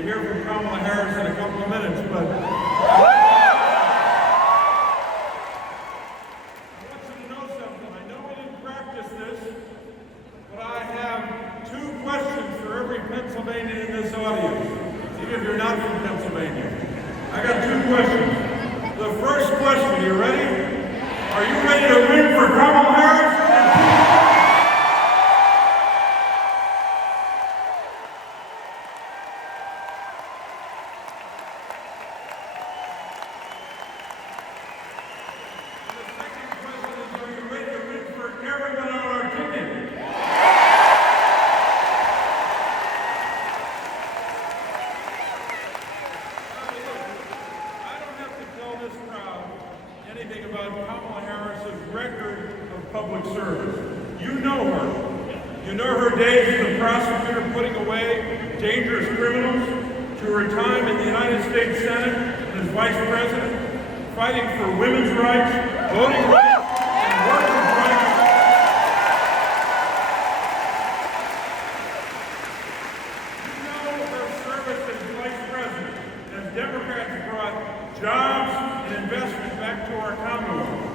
to hear from Kamala Harris in a couple of minutes, but I want you to know something. I know we didn't practice this, but I have 2 questions for every Pennsylvanian in this audience, even if you're not from Pennsylvania. I got 2 questions. The first question, you ready? Are you ready to win for Kamala Harris? Anything about Kamala Harris's record of public service. You know her. You know her days as a prosecutor putting away dangerous criminals, to her time in the United States Senate and as Vice President, fighting for women's rights, voting rights, and workers' rights. You know her service as Vice President, as Democrats brought jobs and investment back to our Commonwealth.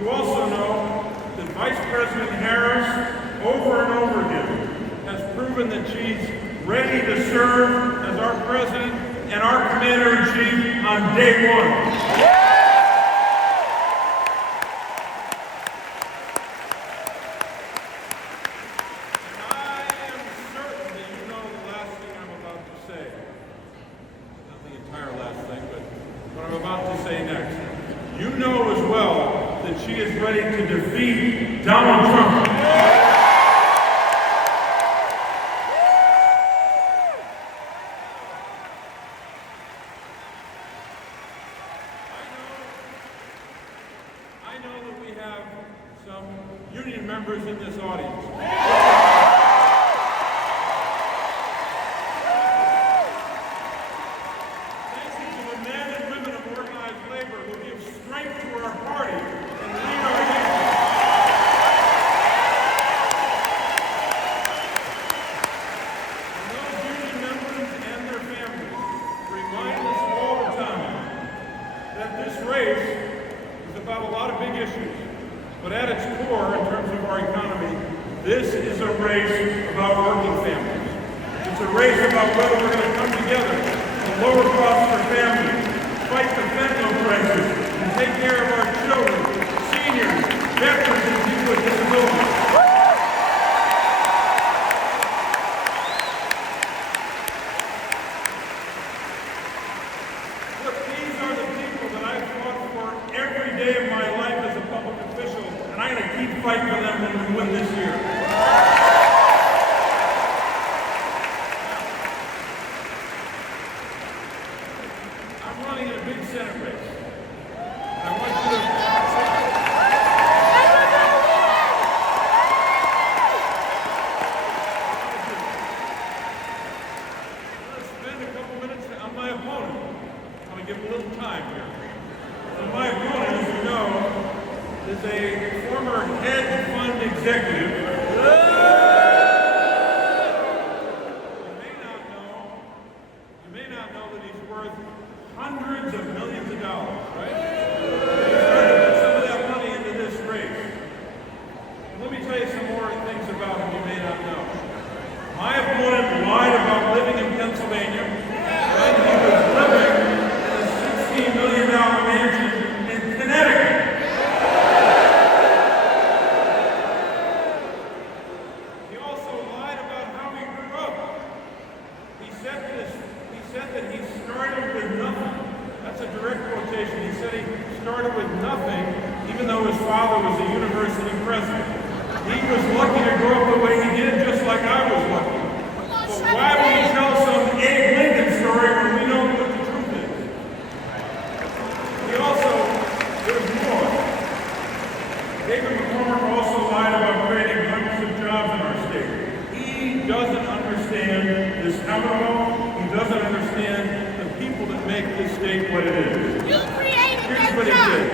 You also know that Vice President Harris, over and over again, has proven that she's ready to serve as our President and our Commander-in-Chief on day one. I am certain that you know the last thing I'm about to say. Not the entire last thing, but what I'm about to say next. You know as well that she is ready to defeat Donald Trump. I know that we have some union members in this audience. Strength to our party and lead our nation. And those union members and their families remind us all the time that this race is about a lot of big issues, but at its core, in terms of our economy, this is a race about working families. It's a race about whether we're going to come together to lower costs for families, fight the fentanyl crisis, and take care of our children, seniors, veterans, and people with disabilities. Look, these are the people that I've fought for every day of my life as a public official, and I'm going to keep fighting for them when we win this year. I'm running in a big Senate race. I want you to spend a couple minutes on my opponent. I want to give a little time here. So my opponent, as you know, is a former hedge fund executive. You may not know that he's worth hundreds of millions of dollars, right? My opponent lied about living in Pennsylvania when he was living in a $16 million mansion in Connecticut. He also lied about how he grew up. He said that he started with nothing. That's a direct quotation. He said he started with nothing, even though his father was a university president. He was lucky to grow up the way he did, just like I was lucky. But why would he tell some Abe Lincoln story when we know what the truth is? He also, there's more. David McCormick also lied about creating hundreds of jobs in our state. He doesn't understand this Commonwealth. He doesn't understand the people that make this state what it is. Here's what he did.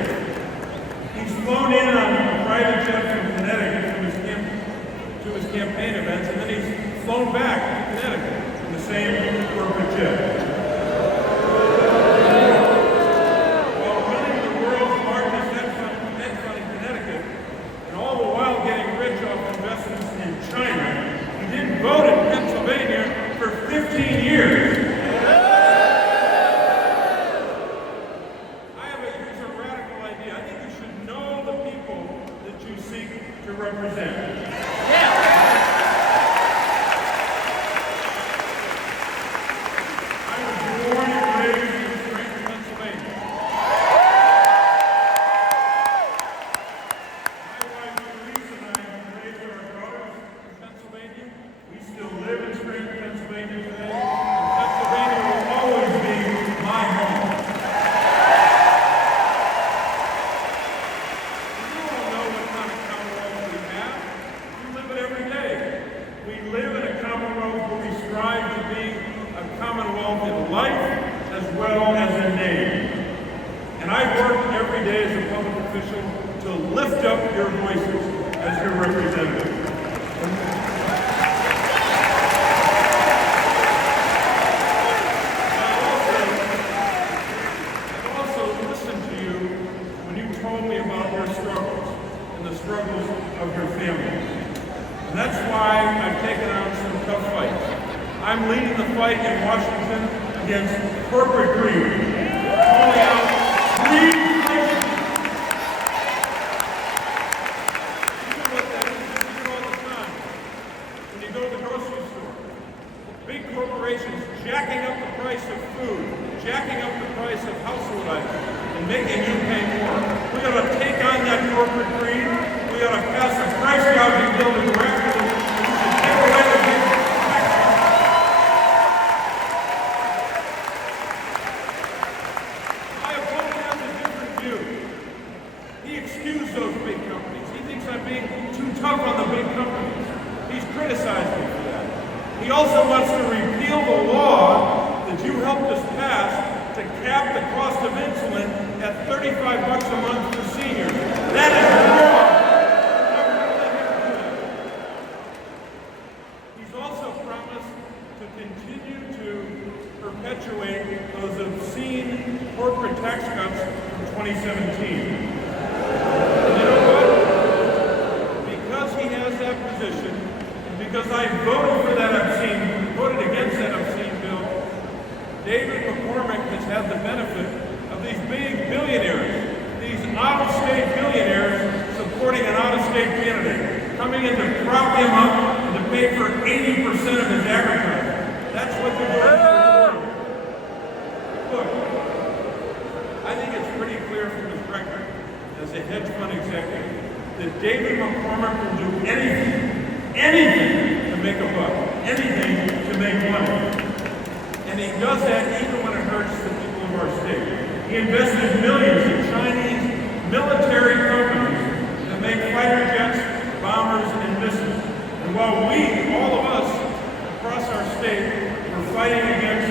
He's flown in on a private jet from Connecticut to his campaign events, and then he's flown back to Connecticut in the same corporate jet. strive to be a commonwealth in life as well as in name. And I work every day as a public official to lift up your voices as your representative. I've also listened to you when you told me about your struggles and the struggles of your family. And that's why I've taken on some tough fights. I'm leading the fight in Washington against corporate greed, calling out greed. You know what that is? You hear all the time. When you go to the grocery store, big corporations jacking up the price of food, jacking up the price of household items, and making you pay more. We got to take on that corporate greed. We got to pass a price gouging bill to correct it. Take away the big tax cuts. My opponent has a different view. He excused those big companies. He thinks I'm being too tough on the big companies. He's criticized me for that. He also wants to repeal the law that you helped us pass to cap the cost of insulin at $35 a month for seniors. That is wrong. He's also promised to continue to perpetuate those obscene corporate tax cuts from 2017. And you know what? Because he has that position, and because I voted against that obscene bill, David McCormick has had the benefit of these big billionaires, these out-of-state billionaires supporting an out-of-state candidate, coming in to prop him up and to pay for 80% of his advertising. That's what they're doing. Look, I think it's pretty clear from his record as a hedge fund executive that David McCormick will do anything to make a buck, anything to make money. And he does that even when it hurts the people of our state. He invested millions in Chinese military companies that make fighter jets, bombers, and missiles. And while we, all of us, across our state, were fighting against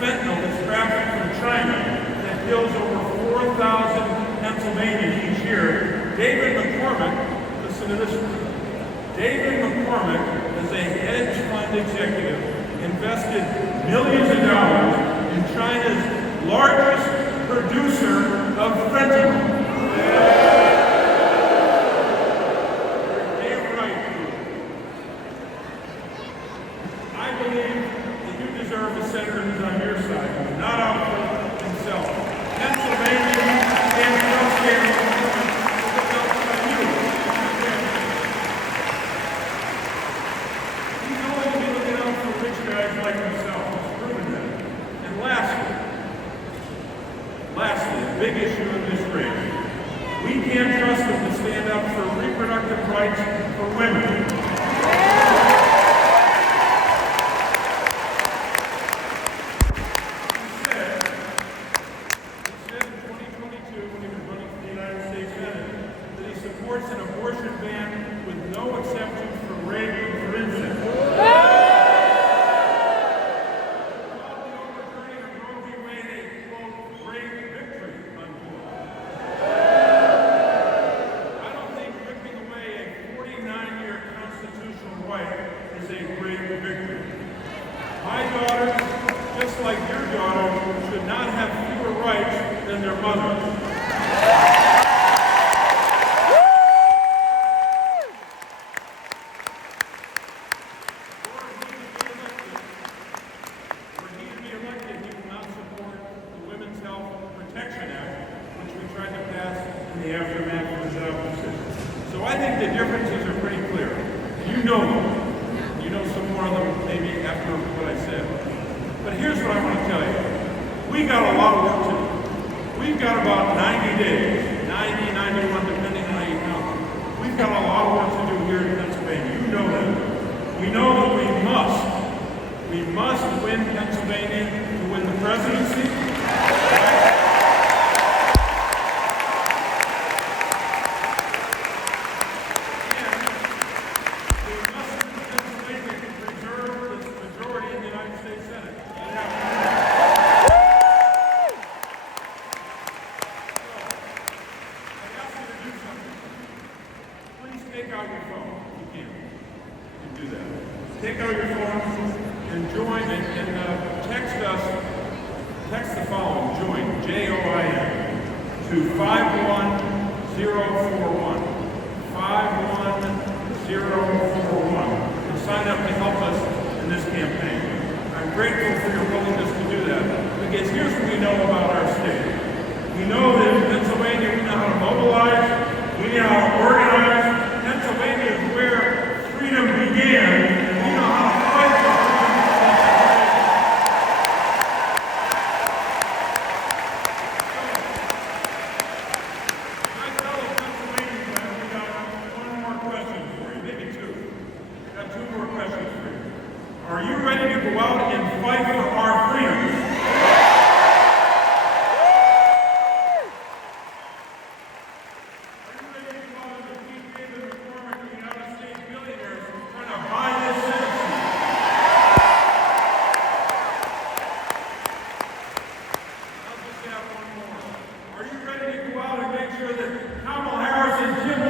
fentanyl that's trafficked from China that kills over 4,000 Pennsylvanians each year, David McCormick, listen to this one. David McCormick, as a hedge fund executive, invested millions of dollars in China's largest producer of fentanyl. You're damn right. I believe that you deserve a senator who's on your side, who's not out for himself. Pennsylvania and healthcare. Like himself, he's proven that. And lastly, a big issue in this race. We can't trust them to stand up for reproductive rights for women. He said in 2022, when he was running for the United States Senate, that he supports an abortion ban with no exceptions for rape and for incest. Is a great victory. My daughters, just like your daughters, should not have fewer rights than their mothers. Were he to be elected, he will not support the Women's Health Protection Act, which we tried to pass in the aftermath of the job decision. So I think the differences are pretty clear. You know them. You know some more of them maybe after what I said. But here's what I want to tell you. We got a lot of work to do. We've got about 90 days, 90, 91, depending on how you count. We've got a lot of work to do here in Pennsylvania. You know that. We know that we must win Pennsylvania to win the presidency. And we must win Pennsylvania to preserve this majority in the us, text the following, JOIN, J-O-I-N, to 51041. 51041. And sign up to help us in this campaign. I'm grateful for your willingness to do that. Because here's what we know about our state. We know that in Pennsylvania we know how to mobilize, we know how to organize. Pennsylvania is where freedom began, and we know how to fight for freedom. My fellow Pennsylvanians, I only got one more question for you, maybe two. I got two more questions for you. Are you ready to go out and fight for our freedoms? Are you ready to go out and make sure that Kamala Harris and Jim